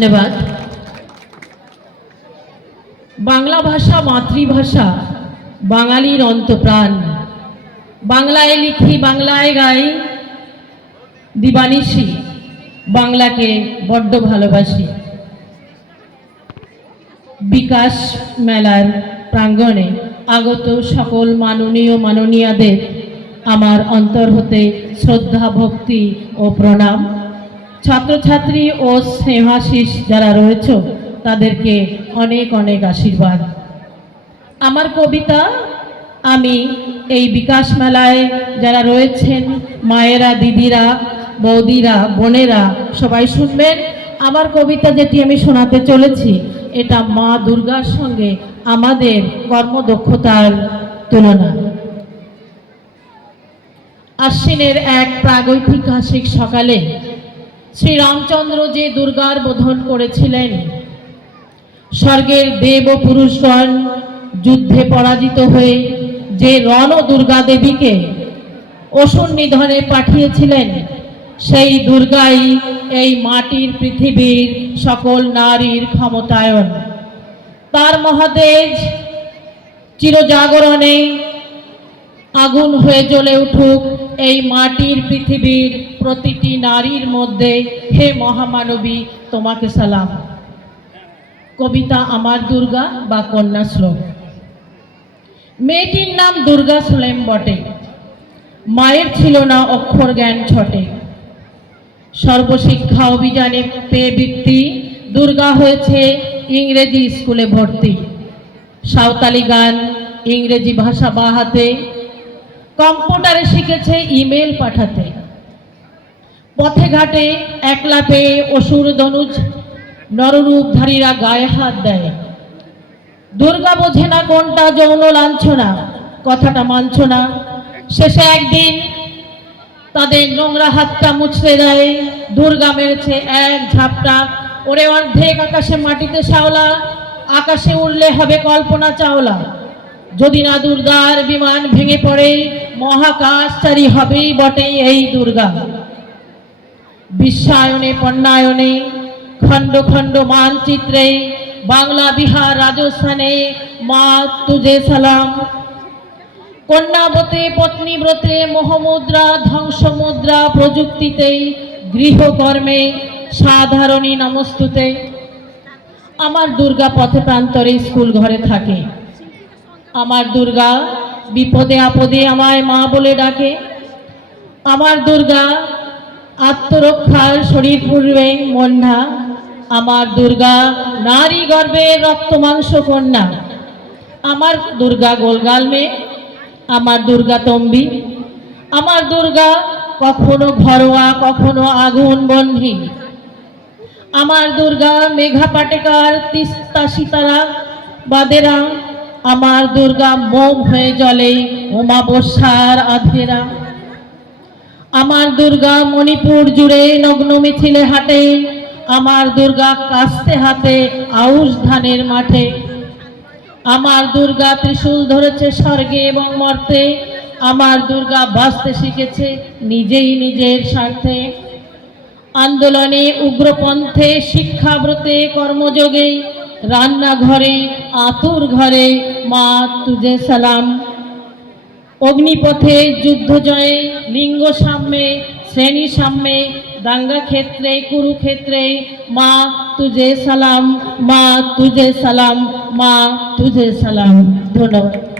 ধন্যবাদ। বাংলা ভাষা মাতৃভাষা, বাঙালির অন্তপ্রাণ। বাংলায় লিখি, বাংলায় গাই, দিবানিশি বাংলাকে বড্ড ভালোবাসি। বিকাশ মেলার প্রাঙ্গণে আগত সকল মাননীয় মাননীয়াদের আমার অন্তর হতে শ্রদ্ধা, ভক্তি ও প্রণাম। ছাত্রছাত্রী ও স্নেহাশিস যারা রয়েছে তাদেরকে অনেক অনেক আশীর্বাদ। আমার কবিতা আমি এই বিকাশ মেলায় যারা রয়েছেন, মায়েরা, দিদিরা, বৌদিরা, বোনেরা, সবাই শুনবেন। আমার কবিতা যেটি আমি শোনাতে চলেছি এটা মা দুর্গার সঙ্গে আমাদের কর্মদক্ষতার তুলনা। আশ্বিনের এক প্রাগৈতিহাসিক সকালে শ্রীরামচন্দ্র যে দুর্গার বোধন করেছিলেন, স্বর্গের দেব ও পুরুষগণ যুদ্ধে পরাজিত হয়ে যে রণ দুর্গা দেবীকে অসুর নিধনে পাঠিয়েছিলেন, সেই দুর্গাই এই মাটির পৃথিবীর সকল নারীর ক্ষমতায়ন। তার মহাতেজ চিরজাগরণে আগুন হয়ে জ্বলে উঠুক এই মাটির পৃথিবীর প্রতিটি নারীর মধ্যে। হে মহামানবী, তোমাকে সালাম। কবিতা আমার দুর্গা বা কন্যা শ্লোক। মেয়েটির নাম দুর্গা সুলেম বটে, মায়ের ছিল না অক্ষর জ্ঞান ছটে। সর্বশিক্ষা অভিযানে পেয়ে বৃত্তি, দুর্গা হয়েছে ইংরেজি স্কুলে ভর্তি। সাঁওতালি গান, ইংরেজি ভাষা বাহাতে, কম্পিউটারে শিখেছে ইমেল পাঠাতে। পথে ঘাটে একলা পেয়ে অসুর ধনুজ নররূপধারীরা গায়ে হাত দেয়। দুর্গা বোঝে না কোনটা যৌন লাঞ্ছনা, কথাটা মানছ না। শেষে একদিন তাদের নোংরা হাতটা মুছড়ে দেয়। দুর্গা মেরেছে এক ঝাপটা, ওরে অর্ধেক আকাশে মাটিতে শাওলা, আকাশে উড়লে হবে কল্পনা চাওলা। যদি না দুর্গার বিমান ভেঙে পড়ে, মহাকাশচারী হবেই বটে এই দুর্গা। বিশ্বায়নে পণ্যায়নে খণ্ড খণ্ড মানচিত্রে, বাংলা, বিহার, রাজস্থানে মা তুজে সালাম। কন্যাব্রতে, পত্নীব্রতে, মোহমুদ্রা, ধ্বংসমুদ্রা, প্রযুক্তিতে, গৃহকর্মে সাধারণী নমস্তুতে। আমার দুর্গা পথে প্রান্তরে স্কুল ঘরে থাকে। আমার দুর্গা বিপদে আপদে আমায় মা বলে ডাকে। আমার দুর্গা আত্মরক্ষার শরীর পূর্বে মন্যা। আমার দুর্গা নারী গর্ভের রক্ত মাংস কন্যা। আমার দুর্গা গোলগাল মেয়ে, আমার দুর্গা তম্বি। আমার দুর্গা কখনো ঘরোয়া, কখনো আগুন বন্ধী। আমার দুর্গা মেঘা পাটেকার, তিস্তা সিতারা বাদেরা। আমার দুর্গা মোম হয়ে জ্বলে অমাবস্যার আধেরা। আমার দুর্গা মণিপুর জুড়ে নগ্ন মিছিলে হাঁটে। আমার দুর্গা কাস্তে হাতে আউশ ধানের মাঠে। আমার দুর্গা ত্রিশূল ধরেছে স্বর্গে এবং মর্তে। আমার দুর্গা বাঁচতে শিখেছে নিজেই নিজের স্বার্থে। আন্দোলনে, উগ্রপন্থে, শিক্ষাব্রতে, কর্মযোগে, রান্নাঘরে, আতুর ঘরে মা তুজে সালাম। অগ্নিপথে, যুদ্ধ জয়ে, লিঙ্গ সাম্যে, শ্রেণী সাম্যে, দাঙ্গা ক্ষেত্রে, কুরুক্ষেত্রে মা তুজে সালাম, মা তুজে সালাম, মা তুজে সালাম। ধন্যবাদ।